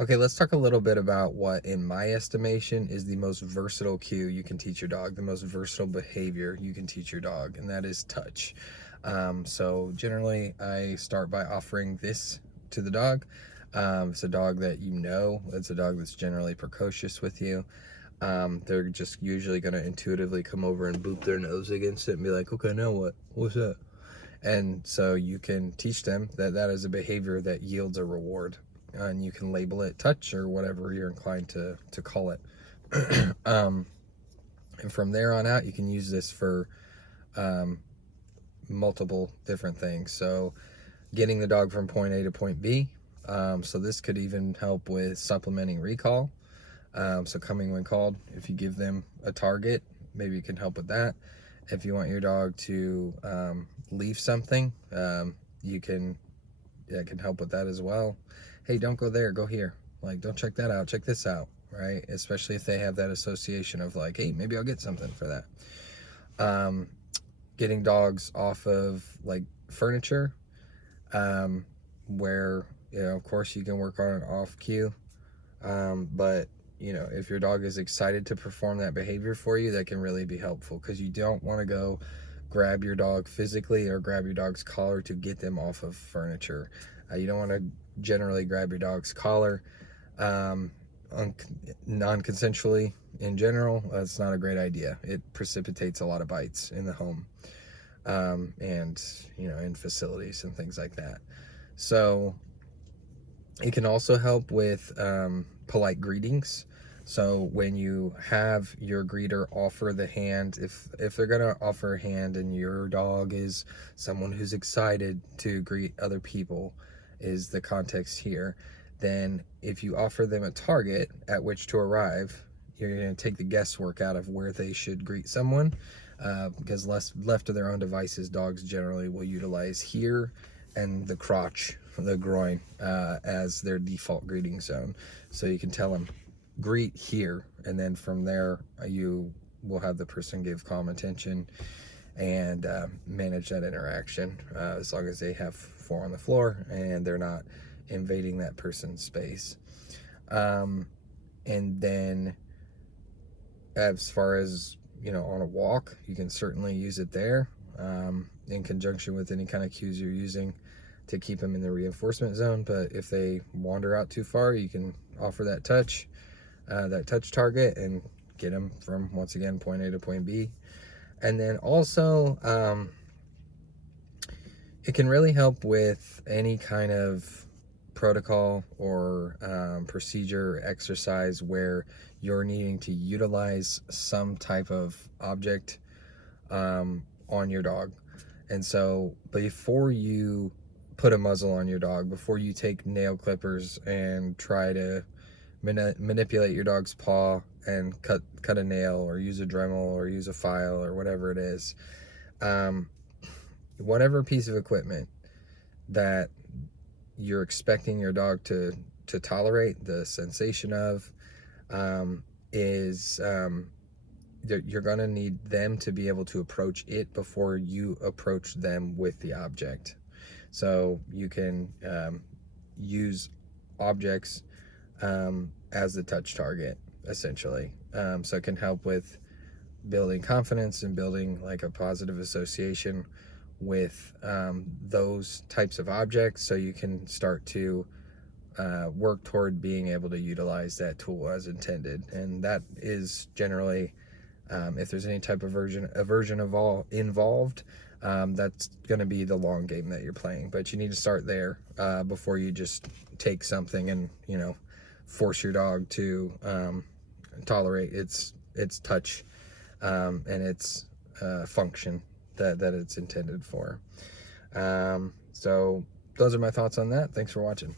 Okay, let's talk a little bit about what, in my estimation, is the most versatile cue you can teach your dog, the most versatile behavior you can teach your dog, and that is touch. So generally, I start by offering this to the dog. It's a dog that you know, it's a dog that's generally precocious with you. They're just usually going to intuitively come over and boop their nose against it and be like, okay, now what? What's that? And so you can teach them that that is a behavior that yields a reward. And you can label it touch or whatever you're inclined to call it. um, and from there on out, you can use this for um, multiple different things. So getting the dog from point A to point B. So this could even help with supplementing recall. So coming when called, if you give them a target, maybe you can help with that. If you want your dog to leave something, you can, yeah, it can help with that as well. Hey, don't go there, go here. Like, don't check that out, check this out, right? Especially if they have that association of like, hey, maybe I'll get something for that. Getting dogs off of like furniture, um, where, you know, of course you can work on an off cue. But you know, if your dog is excited to perform that behavior for you, that can really be helpful, because you don't want to go grab your dog physically or grab your dog's collar to get them off of furniture. You don't want to generally grab your dog's collar um, non-consensually in general. That's not a great idea. It precipitates a lot of bites in the home, and you know, in facilities and things like that. So it can also help with polite greetings. So when you have your greeter offer the hand, if they're gonna offer a hand and your dog is someone who's excited to greet other people, is the context here, then if you offer them a target at which to arrive, you're gonna take the guesswork out of where they should greet someone, because left to their own devices, dogs generally will utilize here and the crotch, the groin, as their default greeting zone. So you can tell them, greet here, and then from there, you will have the person give calm attention and manage that interaction, as long as they have four on the floor and they're not invading that person's space. And then, as far as, you know, on a walk, you can certainly use it there, in conjunction with any kind of cues you're using to keep them in the reinforcement zone. But if they wander out too far, you can offer that touch target, and get them from, once again, point A to point B. And then also, it can really help with any kind of protocol or procedure exercise where you're needing to utilize some type of object on your dog. And so before you put a muzzle on your dog, before you take nail clippers and try to manipulate your dog's paw and cut a nail, or use a Dremel, or use a file, or whatever it is, whatever piece of equipment that you're expecting your dog to tolerate the sensation of, is you're going to need them to be able to approach it before you approach them with the object. So you can use objects as the touch target, essentially. So it can help with building confidence and building like a positive association with those types of objects, so you can start to work toward being able to utilize that tool as intended. And that is generally, if there's any type of aversion involved, that's going to be the long game that you're playing. But you need to start there before you just take something and, you know, force your dog to tolerate its touch and its function that it's intended for. So those are my thoughts on that. Thanks for watching.